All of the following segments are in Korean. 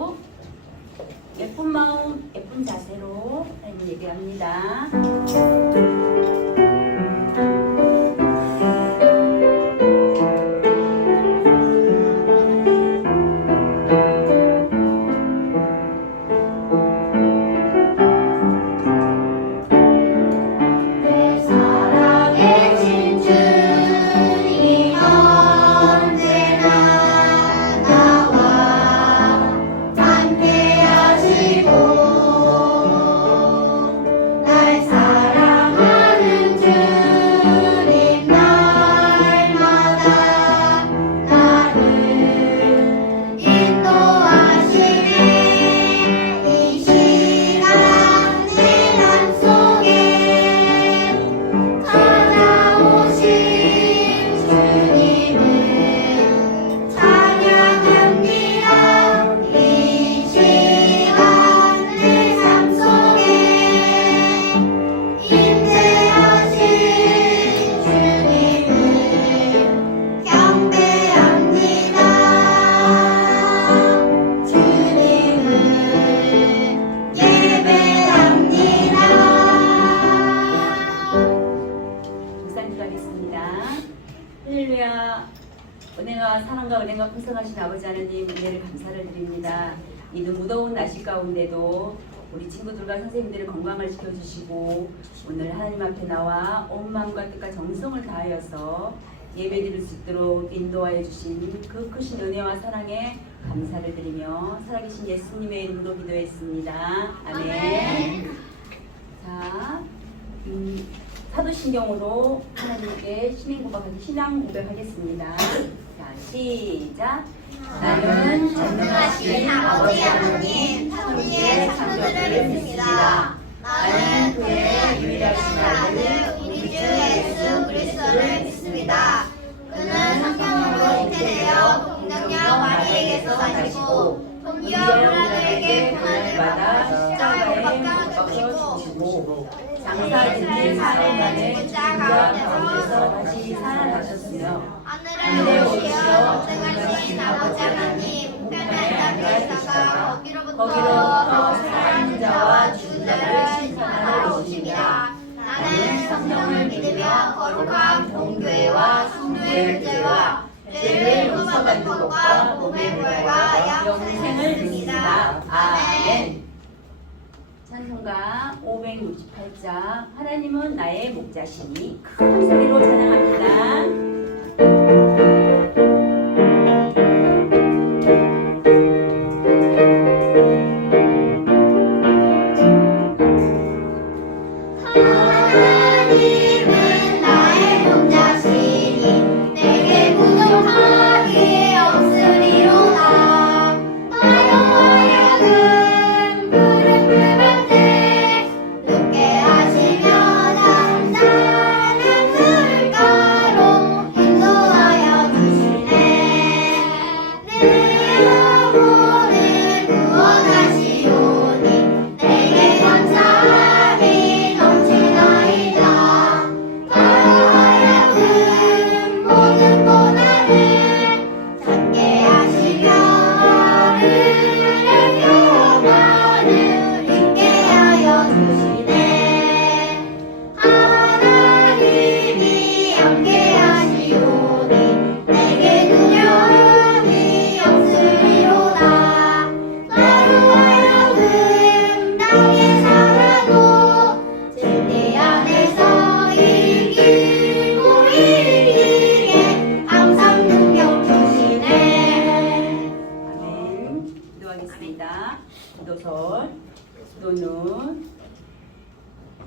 기도, 예쁜 마음, 예쁜 자세로 하나님을 예배합니다. 사랑과 은혜가 풍성하신 아버지 하나님, 은혜를 감사를 드립니다. 이 무더운 날씨 가운데도 우리 친구들과 선생님들의 건강을 지켜주시고 오늘 하나님 앞에 나와 온 마음과 뜻과 정성을 다하여서 예배드릴 수 있도록 인도하여 주신 그 크신 은혜와 사랑에 감사를 드리며 살아계신 예수님의 이름으로 기도했습니다. 아멘. 자, 사도신경으로 하나님께 신앙 고백하겠습니다. 자, 시작. 나는 전능하신 아버지 하나님 천지의 창조주를 믿습니다. 나는 그의 유일하신 아들 우리 주 예수 그리스도를 믿습니다. 그는 성령으로 잉태되어 동정녀 마리에게서 나시고 본디오 빌라도에게 고난을 받아 십자가에 못 박혀 죽으시고 장사 지낸 4일 만에 죽은 자 가운데서 다시 살아나셨으며 하늘에 오시어 전능하신 아버지 하나님 우편의 땅에 계시다가 거기로부터 살아있는 자와 죽은 자를 심판하러 오십니다. 나는 성령을 믿으며 거룩한 공교회와 성도의 일제와 죄를 용서받는 것과 몸의 부활과 영생을 믿습니다. 아멘. 찬송가 568장 하나님은 나의 목자시니 큰 소리로 찬양합니다.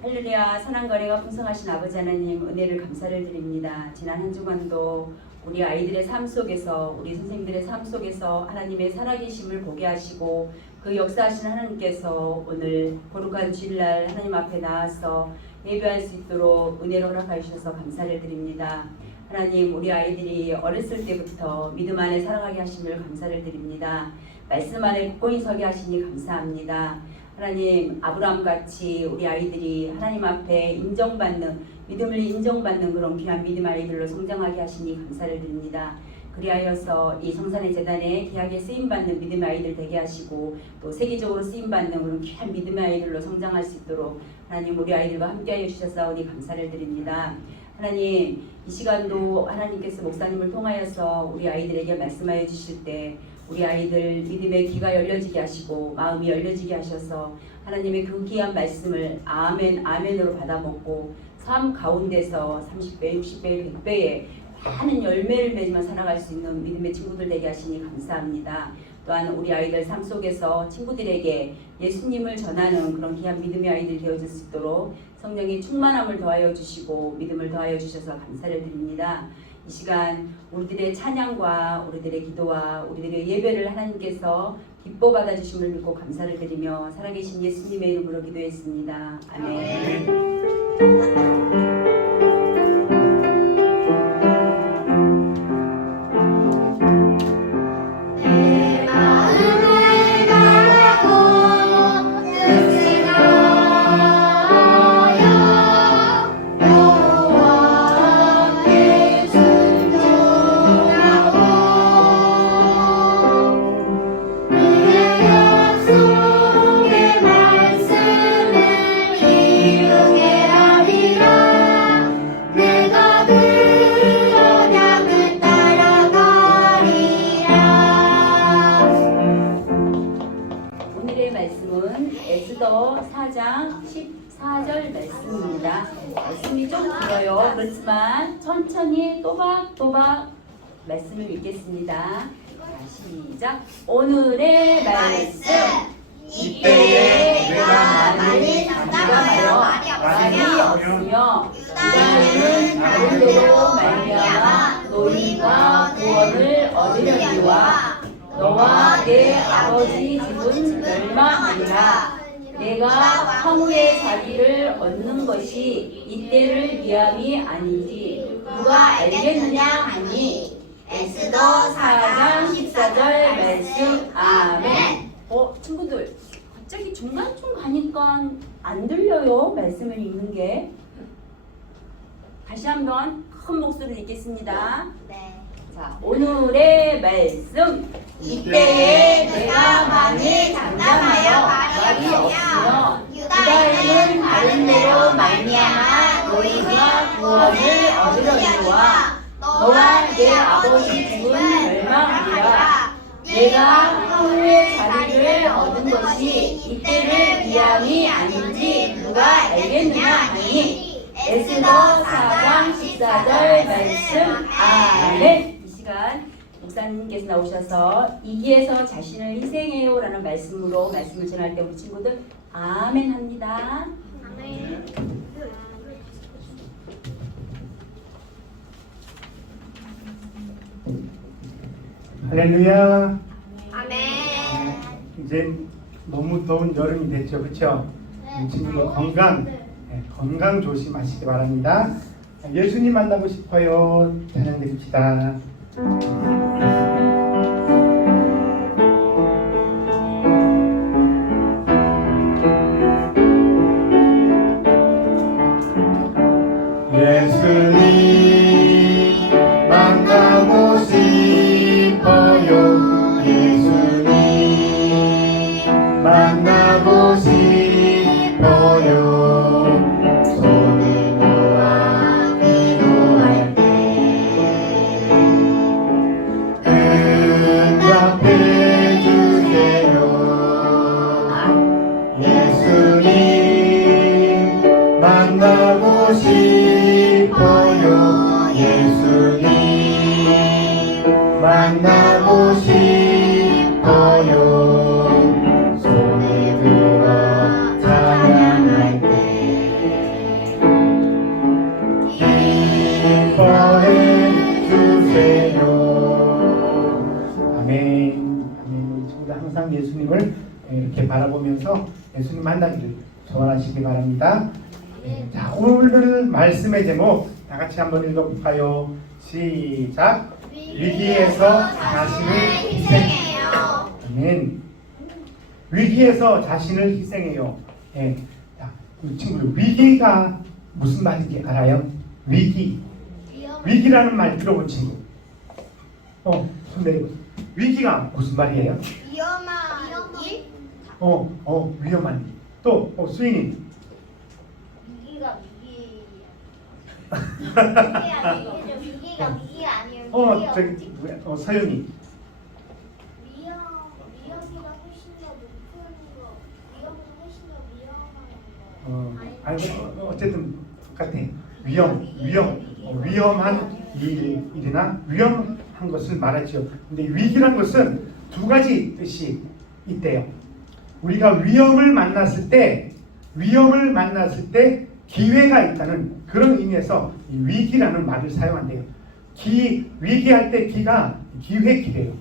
할렐루야. 선한 거래가 풍성하신 아버지 하나님 은혜를 감사를 드립니다. 지난 한 주간도 우리 아이들의 삶 속에서 우리 선생님들의 삶 속에서 하나님의 살아계심을 보게 하시고 그 역사하신 하나님께서 오늘 거룩한 주일날 하나님 앞에 나와서 예배할 수 있도록 은혜를 허락하여 주셔서 감사를 드립니다. 하나님, 우리 아이들이 어렸을 때부터 믿음 안에 살아가게 하심을 감사를 드립니다. 말씀 안에 굳건히 서게 하시니 감사합니다. 하나님, 아브라함같이 우리 아이들이 하나님 앞에 인정받는, 믿음을 인정받는 그런 귀한 믿음 아이들로 성장하게 하시니 감사를 드립니다. 그리하여서 이 성산의 재단에 귀하게 쓰임받는 믿음의 아이들 되게 하시고 또 세계적으로 쓰임받는 그런 귀한 믿음의 아이들로 성장할 수 있도록 하나님 우리 아이들과 함께하여 주셨사오니 감사를 드립니다. 하나님 이 시간도 하나님께서 목사님을 통하여서 우리 아이들에게 말씀하여 주실 때 우리 아이들 믿음의 귀가 열려지게 하시고 마음이 열려지게 하셔서 하나님의 그 귀한 말씀을 아멘 아멘으로 받아먹고 삶 가운데서 30배, 60배, 100배의 많은 열매를 맺으며 살아갈 수 있는 믿음의 친구들 되게 하시니 감사합니다. 또한 우리 아이들 삶 속에서 친구들에게 예수님을 전하는 그런 귀한 믿음의 아이들 되어질 수 있도록 성령의 충만함을 더하여 주시고 믿음을 더하여 주셔서 감사를 드립니다. 이 시간 우리들의 찬양과 우리들의 기도와 우리들의 예배를 하나님께서 기뻐 받아주심을 믿고 감사를 드리며 살아계신 예수님의 이름으로 기도했습니다. 아멘. 에스더 4장 14절 말씀입니다. 말씀이 좀 길어요. 그렇지만 천천히 또박또박 말씀을 읽겠습니다. 자, 시작. 오늘의 말씀. 이때에 내가 많이 잠잠하여 말이 없으며 유다인은 다른 데로 말미암아 노인과 구원을 얻으려니와 너와 내 아버지 집은 멸망하리라. 내가 황후의 자리를 얻는 것이 이때를 위함이 아닌지 누가 알겠느냐 하니 에스더 4장 14절 말씀. 아멘. 친구들 갑자기 중간중 가니까 안 들려요. 말씀을 읽는 게. 다시 한번 큰 목소리로 읽겠습니다. 네. 자, 오늘의 말씀. 이때에 내가 많이 잠잠하여 말이 없으며 유다인은 다른 데로 말미암아 노인과 구원을 얻으려니와 너와 내 아버지 집은 멸망하리라. 내가 황후의 자리를 얻은 것이 이때를 위함이 아닌지 누가 알겠느냐 하니 에스더 4장 14절 말씀. 아멘. 이 시간 목사님께서 나오셔서 이기에서 자신을 희생해요 라는 말씀으로 말씀을 전할 때 우리 친구들 아멘 합니다. 아멘. 할렐루야. 아멘. 이제 너무 더운 여름이 됐죠, 그렇죠? 우리 친구들 건강 조심하시기 바랍니다. 예수님 만나고 싶어요. 찬양 드립시다. 예수님 만나고 싶어요. 예수님 만나고 싶어요. 손을 모아 기도할 때 응답해 주세요. 예수님 만나고 싶어요. 예수님 만나고 싶어요. 손을 들어 찬양할 때 기뻐해 주세요. 아멘. 아멘. 우리 친구들 항상 예수님을 이렇게 바라보면서 예수님 만나기를 소원하시기 바랍니다. 자, 오늘 말씀의 제목 다 같이 한번 읽어볼까요? 시작. 위기에서 자신을 희생해요. 아멘. 위기에서 자신을 희생해요. 예. 자, 우리 친구들 위기가 무슨 말인지 알아요? 위기. 위기라는 말 들어본 친구. 손 위기가 무슨 말이에요? 위험한 일? 위험한 일. 또 수인이 위기가 위기가 아니에요. 서윤이 위험이가 훨씬 더 높은 거, 위험보다 훨씬 더 위험한 거. 어쨌든 똑같아. 위험한 일이나 위험한 것을 말하죠. 근데 위기란 것은 두 가지 뜻이 있대요. 우리가 위험을 만났을 때 기회가 있다는 그런 의미에서 이 위기라는 말을 사용한대요. 위기할 때 기가 기회기래요.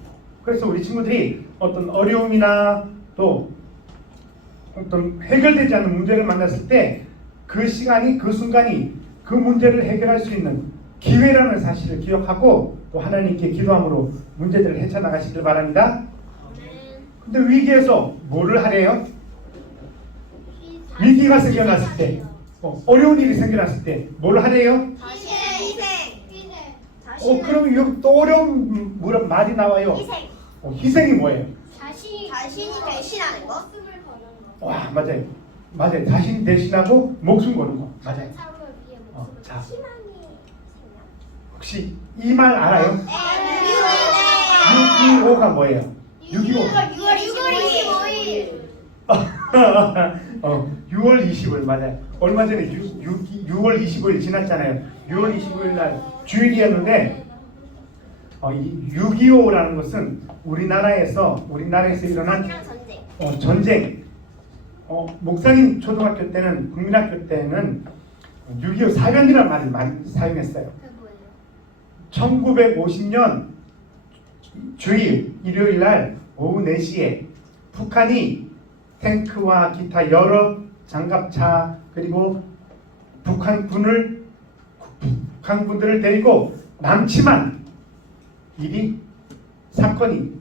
그래서 우리 친구들이 어떤 어려움이나 또 어떤 해결되지 않는 문제를 만났을 때 그 시간이, 그 순간이 그 문제를 해결할 수 있는 기회라는 사실을 기억하고 또 하나님께 기도함으로 문제들을 헤쳐나가시길 바랍니다. 근데 위기에서 뭐를 하래요? 위기가 생겨났을 때, 어려운 일이 생겨났을 때 뭘 하래요? 그럼 여기 또 어려운 말이 나와요. 희생이 뭐예요? 자신이 대신하는 거? 와, 맞아요. 자신이 대신하고 목숨 거는 거. 맞아요. 자, 혹시 이 말 알아요? 6.25가 뭐예요? 6.25. 6월 20일 맞아요. 얼마 전에 6월 25일 지났잖아요. 6월 25일 날 주일이었는데 6.25라는 것은 우리나라에서 일어난 전쟁. 목사님 초등학교 때는 국민학교 때는 6.25 사변이라는 말을 많이 사용했어요. 1950년 주일 일요일 날 오후 4시에 북한이 탱크와 기타 여러 장갑차 그리고 북한군들을 데리고 남침한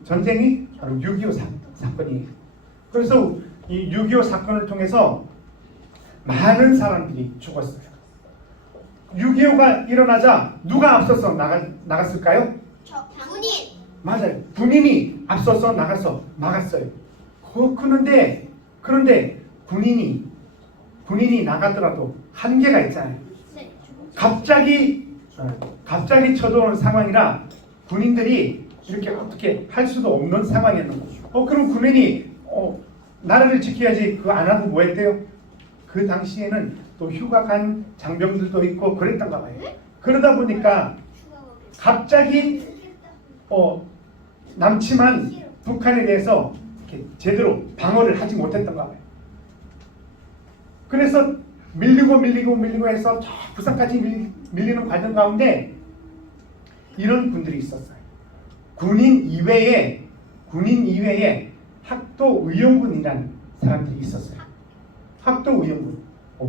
전쟁이 바로 6.25 사건이에요. 그래서 이 6.25 사건을 통해서 많은 사람들이 죽었어요. 6.25가 일어나자 누가 앞서서 나갔을까요? 군인. 맞아요. 군인이 앞서서 나가서 막았어요. 그런데 군인이 나가더라도 한계가 있잖아요. 갑자기 쳐들어오는 상황이라 군인들이 이렇게 어떻게 할 수도 없는 상황이었는 거죠. 그럼 군인이 나라를 지켜야지 그거 안 하고 뭐 했대요? 그 당시에는 또 휴가 간 장병들도 있고 그랬던가 봐요. 그러다 보니까 갑자기 남침한 북한에 대해서 이렇게 제대로 방어를 하지 못했던가 봐요. 그래서 밀리고 해서 저 부산까지 밀리는 과정 가운데 이런 분들이 있었어요. 군인 이외에 학도의용군이라는 사람들이 있었어요. 학도의용군.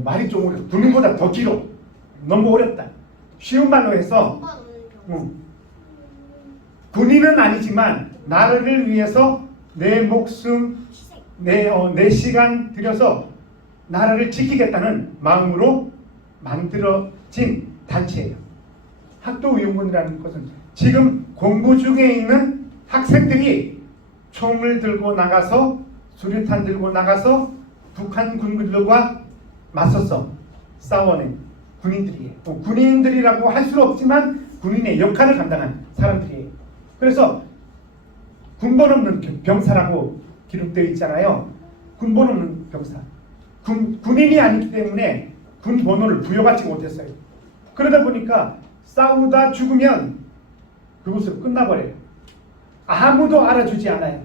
말이 좀 어려워. 군인보다 더 길어. 너무 어렵다. 쉬운 말로 해서 군인은 아니지만 나라를 위해서 내 목숨, 내 시간 들여서 나라를 지키겠다는 마음으로 만들어진 단체예요. 학도의용군이라는 것은 지금 공부 중에 있는 학생들이 총을 들고 나가서 수류탄 들고 나가서 북한 군들과 맞서서 싸워낸 군인들이에요. 군인들이라고 할 수는 없지만 군인의 역할을 감당한 사람들이에요. 그래서 군번 없는 병사라고 기록되어 있잖아요. 군번 없는 병사. 군인이 아니기 때문에 군 번호를 부여받지 못했어요. 그러다 보니까 싸우다 죽으면 그것으로 끝나버려요. 아무도 알아주지 않아요.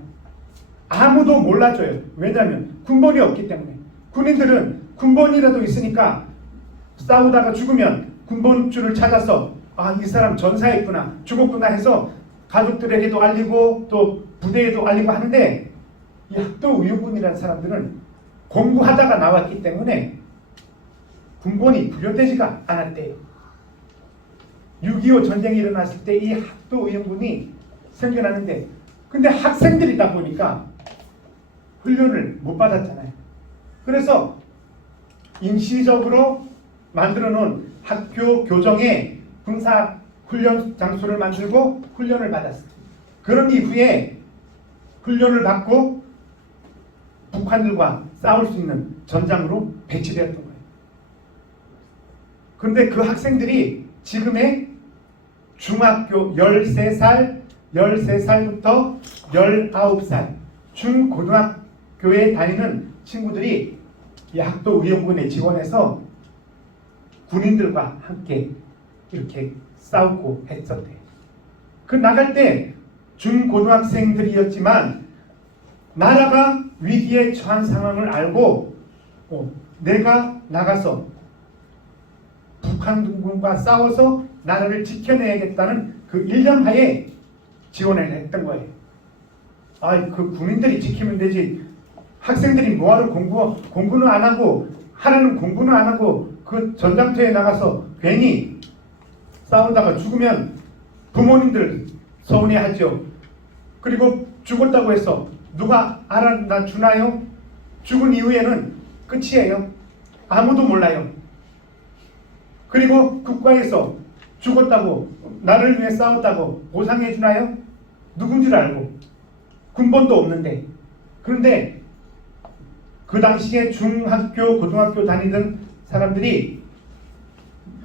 아무도 몰라줘요. 왜냐하면 군번이 없기 때문에. 군인들은 군번이라도 있으니까 싸우다가 죽으면 군번줄을 찾아서 이 사람 전사했구나, 죽었구나 해서 가족들에게도 알리고 또 부대에도 알리고 하는데 이 학도의용군이라는 사람들은 공부하다가 나왔기 때문에 군번이 부여되지가 않았대요. 6.25 전쟁이 일어났을 때 이 학도의용군이 생겨나는데 근데 학생들이다 보니까 훈련을 못 받았잖아요. 그래서 임시적으로 만들어 놓은 학교 교정에 군사 훈련 장소를 만들고 훈련을 받았어요. 그런 이후에 훈련을 받고 북한들과 싸울 수 있는 전장으로 배치되었던 거예요. 그런데 그 학생들이 지금의 중학교 13살부터 19살 중고등학교에 다니는 친구들이 이 학도의용군에 지원해서 군인들과 함께 이렇게 싸우고 했었대요. 그 나갈 때 중고등학생들이었지만 나라가 위기에 처한 상황을 알고 내가 나가서 북한군과 싸워서 나라를 지켜내야겠다는 그 일념하에 지원을 했던 거예요. 그 군인들이 지키면 되지. 학생들이 뭐하러 공부는 안 하고 하라는 공부는 안 하고 그 전장터에 나가서 괜히 싸우다가 죽으면 부모님들 서운해하죠. 그리고 죽었다고 해서 누가 알아나 주나요? 죽은 이후에는 끝이에요. 아무도 몰라요. 그리고 국가에서 죽었다고 나를 위해 싸웠다고 보상해 주나요? 누군 줄 알고 군번도 없는데. 그런데 그 당시에 중학교 고등학교 다니던 사람들이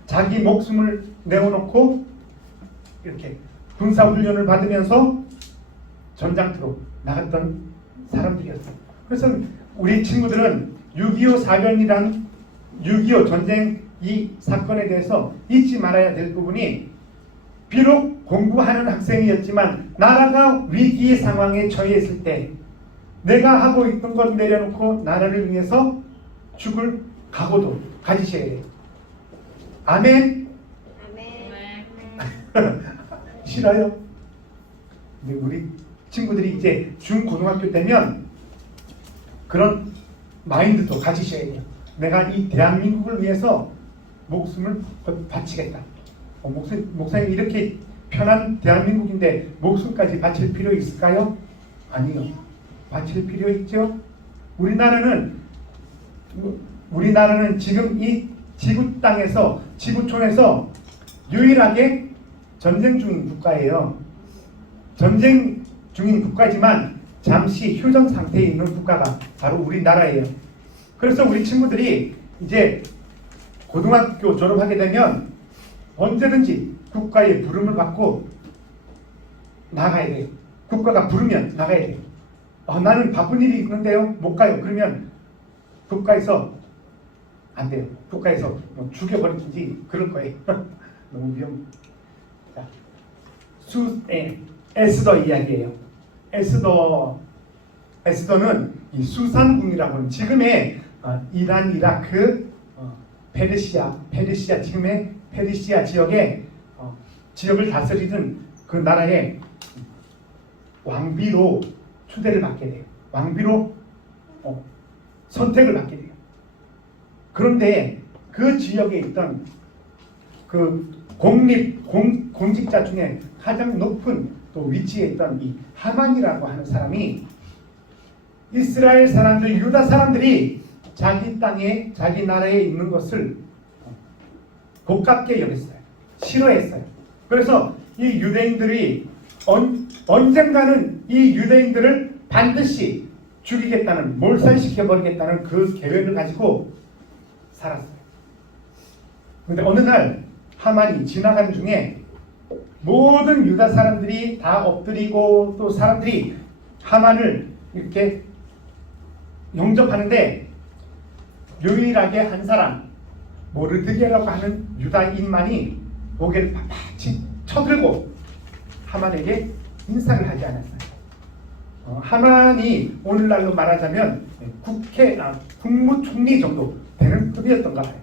자기 목숨을 내어놓고 이렇게 군사훈련을 받으면서 전장터로 나갔던 사람들이었어요. 그래서 우리 친구들은 6.25 사변이란 6.25 전쟁 이 사건에 대해서 잊지 말아야 될 부분이, 비록 공부하는 학생이었지만 나라가 위기의 상황에 처해 때 내가 하고 있던 것 내려놓고 나라를 위해서 죽을 각오도 가지셔야 돼요. 아멘? 싫어요? 근데 우리 친구들이 이제 중고등학교 때면 그런 마인드도 가지셔야 돼요. 내가 이 대한민국을 위해서 목숨을 바치겠다. 목사님 이렇게 편한 대한민국인데 목숨까지 바칠 필요 있을까요? 아니요. 바칠 필요 있죠. 우리나라는 지금 이 지구 땅에서, 지구촌에서 유일하게 전쟁 중인 국가예요. 전쟁 중인 국가지만 잠시 휴전 상태에 있는 국가가 바로 우리나라예요. 그래서 우리 친구들이 이제 고등학교 졸업하게 되면 언제든지 국가의 부름을 받고 나가야 돼요. 국가가 부르면 나가야 돼요. 나는 바쁜 일이 있는데요, 못 가요. 그러면 국가에서 안 돼요. 국가에서 죽여버리든지 그럴 거예요. 너무 위험. 자, 에스더 이야기예요. 에스더는 이 수산궁이라고 하는 지금의 이란, 이라크, 페르시아 지금의 페르시아 지역을 다스리던 그 나라의 왕비로 추대를 받게 돼요. 왕비로 선택을 받게 돼요. 그런데 그 지역에 있던 그 공직자 중에 가장 높은 또 위치에 있던 이 하만이라고 하는 사람이 이스라엘 사람들, 유다 사람들이 자기 땅에, 자기 나라에 있는 것을 고깝게 여겼어요. 싫어했어요. 그래서 이 유대인들이 언젠가는 이 유대인들을 반드시 죽이겠다는, 몰살시켜버리겠다는 그 계획을 가지고 살았어요. 그런데 어느 날 하만이 지나가는 중에 모든 유다 사람들이 다 엎드리고 또 사람들이 하만을 이렇게 영접하는데 유일하게 한 사람, 모르드게라고 하는 유다인만이 고개를 빳빳이 쳐들고 하만에게 인사를 하지 않았어요. 하만이 오늘날로 말하자면 국무총리 정도 되는 급이었던가 봐요.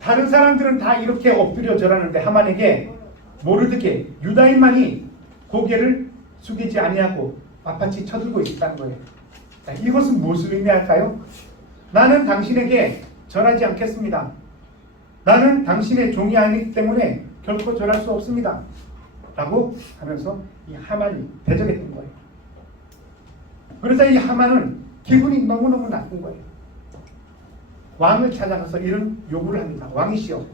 다른 사람들은 다 이렇게 엎드려 절하는데 하만에게 모르드게 유다인만이 고개를 숙이지 아니하고 빳빳이 쳐들고 있다는 거예요. 자, 이것은 무엇을 의미할까요? 나는 당신에게 절하지 않겠습니다. 나는 당신의 종이 아니기 때문에 결코 절할 수 없습니다. 라고 하면서 이 하만이 대적했던 거예요. 그래서 이 하만은 기분이 너무너무 나쁜 거예요. 왕을 찾아가서 이런 요구를 합니다. 왕이시여,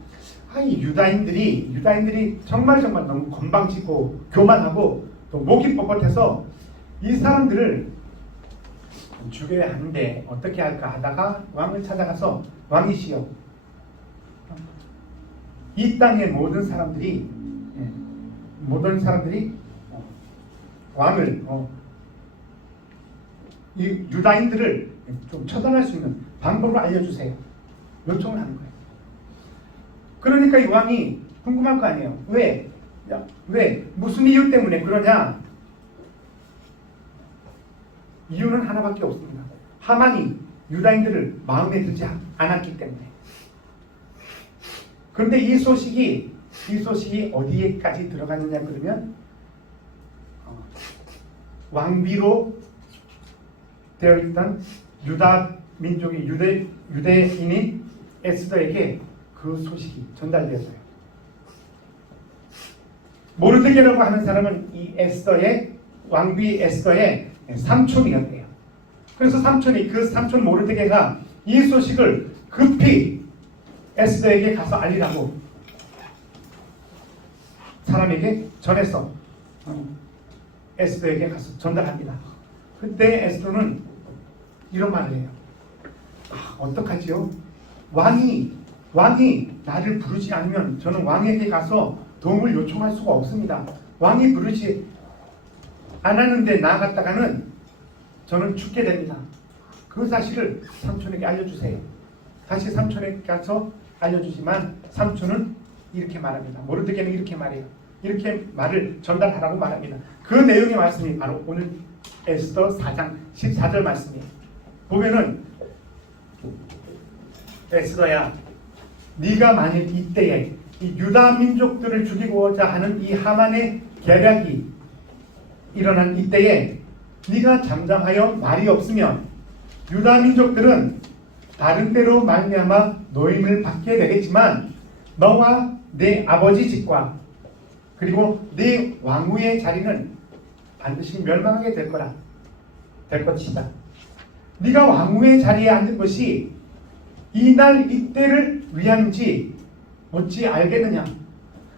이 유다인들이 정말 너무 건방지고 교만하고 또 목이 뻣뻣해서 이 사람들을 죽여야 하는데 어떻게 할까 하다가 왕을 찾아가서 왕이시여, 이 땅의 모든 사람들이 왕을 이 유다인들을 좀 처단할 수 있는 방법을 알려주세요. 요청을 하는 거예요. 그러니까 이 왕이 궁금할 거 아니에요. 왜 무슨 이유 때문에 그러냐? 이유는 하나밖에 없습니다. 하만이 유다인들을 마음에 들지 않았기 때문에. 그런데 이 소식이 어디에까지 들어가느냐 그러면 왕비로 되어 있던 유다 민족의 유대인인 에스더에게 그 소식이 전달되었어요. 모르드게라고 하는 사람은 이 왕비 에스더의 삼촌이었대요. 그래서 그 삼촌 모르드게가 이 소식을 급히 에스더에게 가서 알리라고 사람에게 전해서 에스더에게 가서 전달합니다. 그때 에스더는 이런 말을 해요. 어떡하지요? 왕이 나를 부르지 않으면 저는 왕에게 가서 도움을 요청할 수가 없습니다. 왕이 부르지 않았는데 나아갔다가는 저는 죽게 됩니다. 그 사실을 삼촌에게 알려주세요. 다시 삼촌에게 가서 알려주지만 삼촌은 이렇게 말합니다. 모르드게는 이렇게 말해요. 이렇게 말을 전달하라고 말합니다. 그 내용의 말씀이 바로 오늘 에스더 4장 14절 말씀이에요. 보면은 에스더야, 네가 만일 이때에 이 유다 민족들을 죽이고자 하는 이 하만의 계략이 일어난 이때에 네가 잠잠하여 말이 없으면 유다 민족들은 다른 때로 말미암아 노임을 받게 되겠지만 너와 내 아버지 집과 그리고 네 왕후의 자리는 반드시 멸망하게 될 것이다. 네가 왕후의 자리에 앉은 것이 이날 이때를 위함인지 어찌 알겠느냐?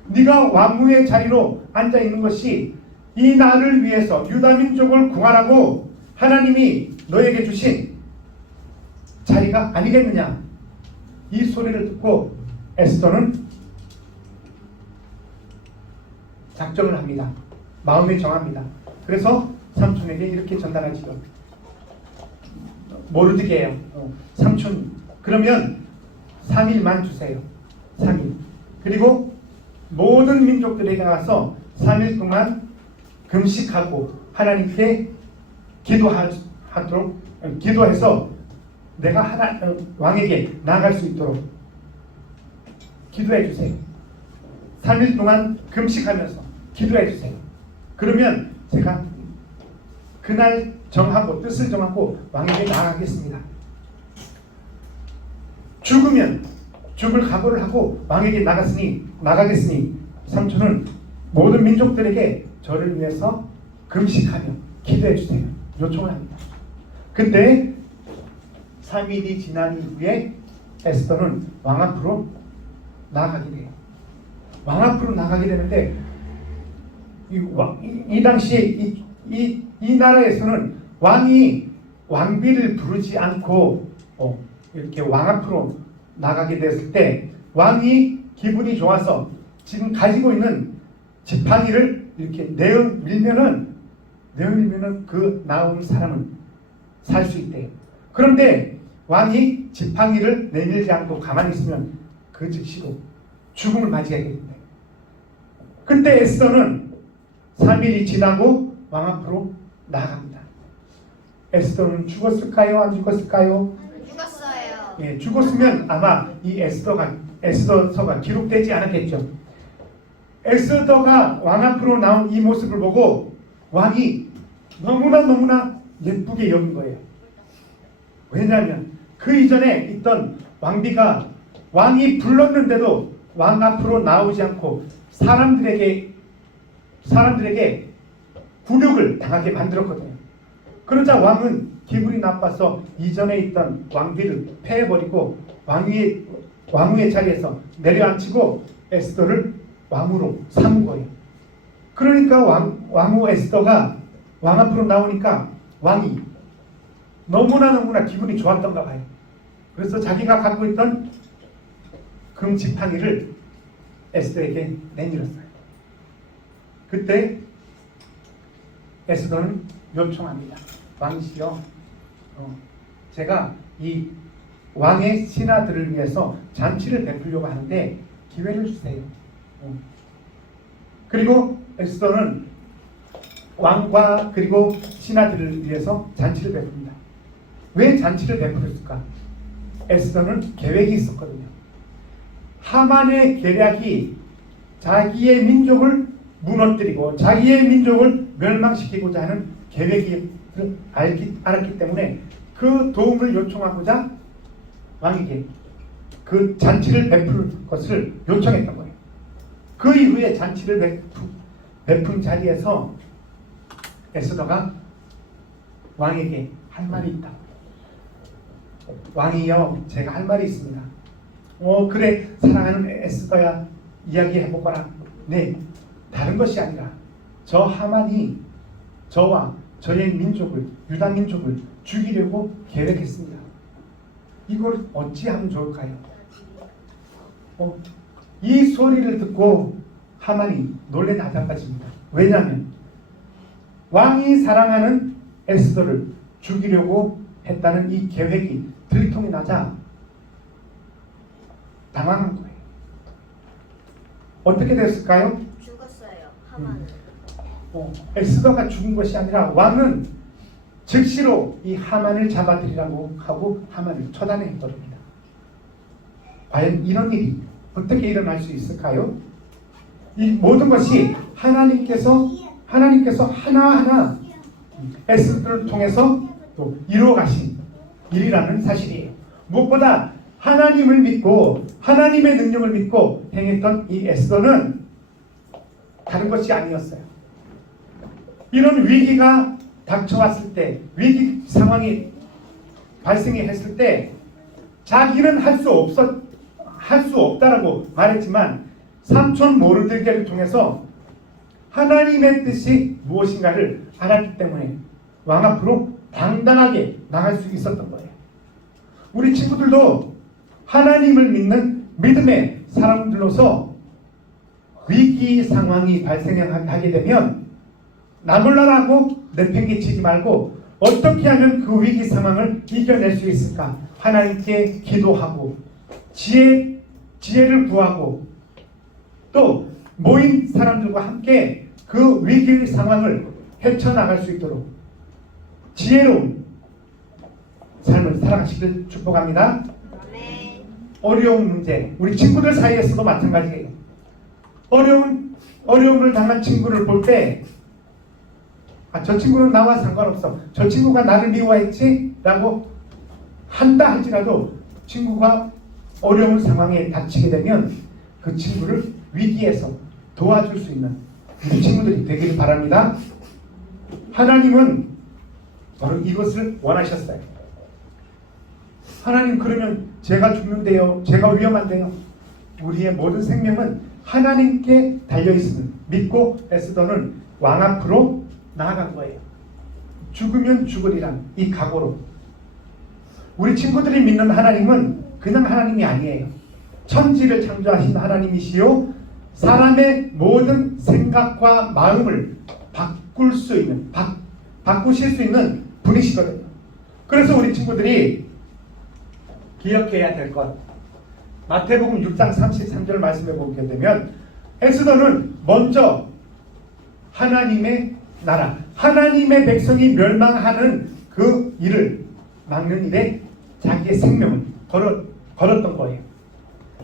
네가 왕후의 자리로 앉아 있는 것이 이 날을 위해서 유다 민족을 구하라고 하나님이 너에게 주신 자리가 아니겠느냐? 이 소리를 듣고 에스더는 작정을 합니다. 마음에 정합니다. 그래서 삼촌에게 이렇게 전달하지요. 모르드게요. 삼촌, 그러면 3일만 주세요. 3일. 그리고 모든 민족들에게 가서 3일 동안 금식하고 하나님께 기도해서 내가 왕에게 나아갈 수 있도록 기도해 주세요. 3일 동안 금식하면서 기도해 주세요. 그러면 제가 그날 뜻을 정하고 왕에게 나아가겠습니다. 죽으면 죽을 각오를 하고 왕에게 나가겠으니 삼촌은 모든 민족들에게 저를 위해서 금식하며 기도해 주세요. 요청을 합니다. 그때 3일이 지난 이후에 에스더는 왕 앞으로 나아가게 돼요. 왕 앞으로 나가게 되는데 이 당시에 이 나라에서는 왕이 왕비를 부르지 않고 이렇게 왕 앞으로 나가게 됐을 때 왕이 기분이 좋아서 지금 가지고 있는 지팡이를 이렇게 내어밀면은 그 나온 사람은 살 수 있대요. 그런데 왕이 지팡이를 내밀지 않고 가만히 있으면 그 즉시로 죽음을 맞이하게 됩니다. 그때 에스더는 3일이 지나고 왕 앞으로 나아갑니다. 에스더는 죽었을까요? 안 죽었을까요? 죽었어요. 예, 죽었으면 아마 이 에스더서가 기록되지 않았겠죠. 에스더가 왕 앞으로 나온 이 모습을 보고 왕이 너무나 예쁘게 여긴 거예요. 왜냐하면 그 이전에 있던 왕비가 왕이 불렀는데도 왕 앞으로 나오지 않고 사람들에게 굴욕을 당하게 만들었거든요. 그러자 왕은 기분이 나빠서 이전에 있던 왕비를 패해버리고 왕위에 왕후의 자리에서 내려앉히고 에스더를 왕으로 삼은 거예요. 그러니까 왕후 에스더가 왕 앞으로 나오니까 왕이 너무나 기분이 좋았던가 봐요. 그래서 자기가 갖고 있던 금 지팡이를 에스더에게 내밀었어요. 그때 에스더는 요청합니다. 왕이시여, 제가 이 왕의 신하들을 위해서 잔치를 베풀려고 하는데 기회를 주세요. 그리고 에스더는 왕과 그리고 신하들을 위해서 잔치를 베풉니다. 왜 잔치를 베풀었을까? 에스더는 계획이 있었거든요. 하만의 계략이 자기의 민족을 무너뜨리고 자기의 민족을 멸망시키고자 하는 계획을 알았기 때문에 그 도움을 요청하고자 왕에게 그 잔치를 베풀 것을 요청했던 거예요. 그 이후에 잔치를 베푼 자리에서 에스더가 왕에게 할 말이 있다. 왕이여, 제가 할 말이 있습니다. 그래, 사랑하는 에스더야, 이야기해보거라. 네, 다른 것이 아니라 저 하만이 저와 저의 민족을, 유다 민족을 죽이려고 계획했습니다. 이걸 어찌하면 좋을까요? 이 소리를 듣고 하만이 놀래 나자빠집니다. 왜냐하면 왕이 사랑하는 에스더를 죽이려고 했다는 이 계획이 들통이 나자 당황한 거예요. 어떻게 됐을까요? 죽었어요. 하만은. 에스더가 죽은 것이 아니라 왕은 즉시로 이 하만을 잡아들이라고 하고 하만을 처단해 버립니다. 과연 이런 일이 어떻게 일어날 수 있을까요? 이 모든 것이 하나님께서 하나하나 에스더를 통해서 또 이루어 가신 일이라는 사실이에요. 무엇보다 하나님을 믿고 하나님의 능력을 믿고 행했던 이 에스더는 다른 것이 아니었어요. 이런 위기가 닥쳐왔을 때, 위기 상황이 발생했을 때 자기는 할 수 없다라고 말했지만 삼촌 모르드게를 통해서 하나님의 뜻이 무엇인가를 알았기 때문에 왕 앞으로 당당하게 나갈 수 있었던 거예요. 우리 친구들도 하나님을 믿는 믿음의 사람들로서 위기 상황이 발생하게 되면 나 몰라라고 내팽개치지 말고 어떻게 하면 그 위기 상황을 이겨낼 수 있을까? 하나님께 기도하고 지혜를 구하고 또 모인 사람들과 함께 그 위기 상황을 헤쳐나갈 수 있도록 지혜로운 삶을 살아가시길 축복합니다. 네. 어려운 문제, 우리 친구들 사이에서도 마찬가지예요. 어려움을 당한 친구를 볼 때 저 친구는 나와 상관없어, 저 친구가 나를 미워했지? 라고 한다 할지라도 친구가 어려운 상황에 닥치게 되면 그 친구를 위기에서 도와줄 수 있는 우리 친구들이 되기를 바랍니다. 하나님은 바로 이것을 원하셨어요. 하나님, 그러면 제가 죽는데요, 제가 위험한데요. 우리의 모든 생명은 하나님께 달려있음을 믿고 에스더는 왕 앞으로 나아간 거예요. 죽으면 죽으리란 이 각오로. 우리 친구들이 믿는 하나님은 그냥 하나님이 아니에요. 천지를 창조하신 하나님이시요 사람의 모든 생각과 마음을 바꾸실 수 있는 분이시거든요. 그래서 우리 친구들이 기억해야 될 것, 마태복음 6장 33절 말씀해 보게 되면 에스더는 먼저 하나님의 나라, 하나님의 백성이 멸망하는 그 일을 막는 일에 자기의 생명을 걸었던 거예요.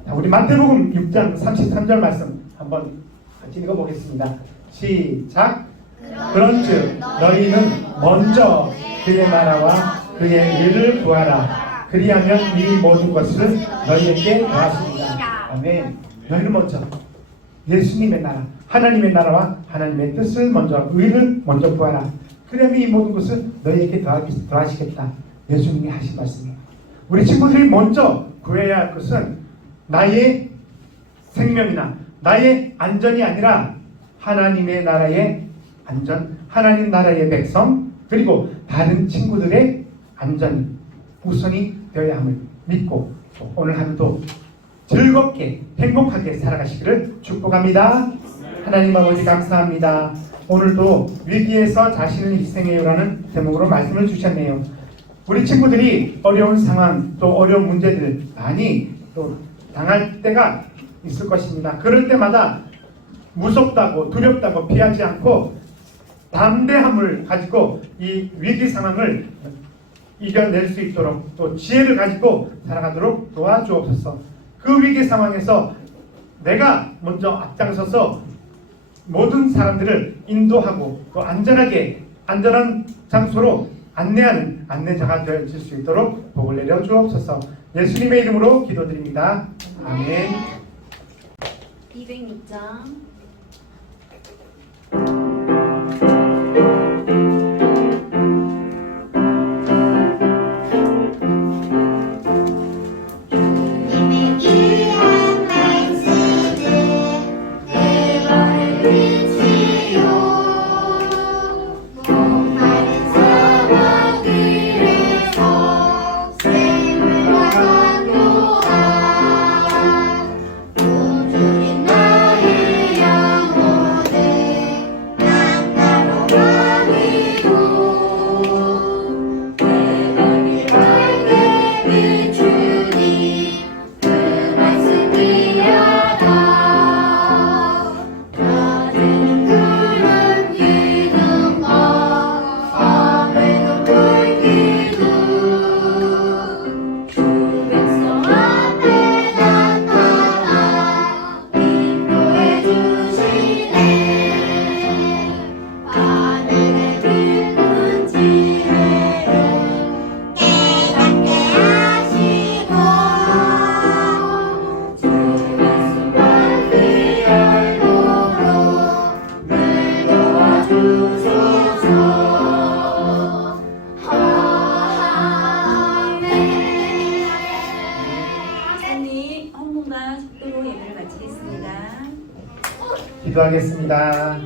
자, 우리 마태복음 6장 33절 말씀 한번 같이 읽어보겠습니다. 시작. 그런즉 너희는 먼저 그의 나라와 그의 의를 구하라. 그리하면 이 모든 것을 너희에게 더하시리라. 아멘. 너희는 먼저 예수님의 나라, 하나님의 나라와 하나님의 뜻을 먼저, 의를 먼저 구하라. 그러면 이 모든 것을 너희에게 더하시겠다. 예수님이 하신 말씀이에요. 우리 친구들이 먼저 구해야 할 것은 나의 생명이나 나의 안전이 아니라 하나님의 나라의 안전, 하나님 나라의 백성, 그리고 다른 친구들의 안전이 우선이 되어야 함을 믿고 오늘 하루도 즐겁게 행복하게 살아가시기를 축복합니다. 하나님 아버지 감사합니다. 오늘도 위기에서 자신을 희생해요라는 제목으로 말씀을 주셨네요. 우리 친구들이 어려운 상황 또 어려운 문제들 많이 또 당할 때가 있을 것입니다. 그럴 때마다 무섭다고 두렵다고 피하지 않고 담대함을 가지고 이 위기 상황을 이겨낼 수 있도록 또 지혜를 가지고 살아가도록 도와주옵소서. 그 위기 상황에서 내가 먼저 앞장서서 모든 사람들을 인도하고 또 안전하게 안전한 장소로 안내하는 안내자가 되어질 수 있도록 복을 내려 주옵소서. 예수님의 이름으로 기도드립니다. 아멘. 206장 기도하겠습니다.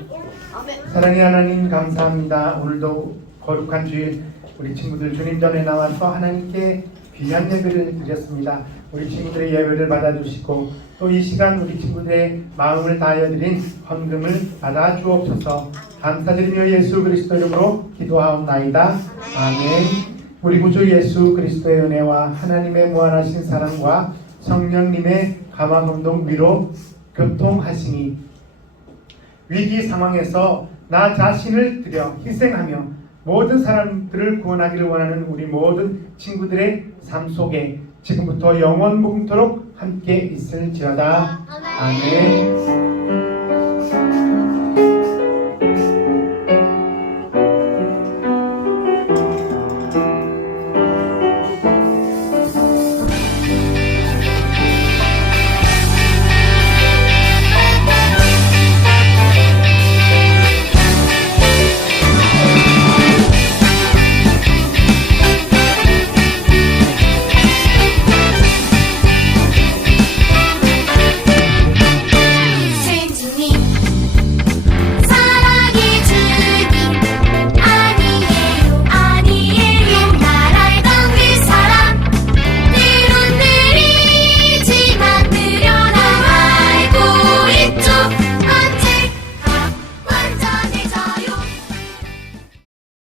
사랑의 하나님 감사합니다. 오늘도 거룩한 주일 우리 친구들 주님 전에 나와서 하나님께 귀한 예배를 드렸습니다. 우리 친구들의 예배를 받아주시고 또 이 시간 우리 친구들의 마음을 다하여 드린 헌금을 받아 주옵소서. 감사드리며 예수 그리스도 이름으로 기도하옵나이다. 아멘. 우리 구주 예수 그리스도의 은혜와 하나님의 무한하신 사랑과 성령님의 감화감동 위로 교통하시니 위기 상황에서 나 자신을 들여 희생하며 모든 사람들을 구원하기를 원하는 우리 모든 친구들의 삶 속에 지금부터 영원 무궁토록 함께 있을지어다. 아멘.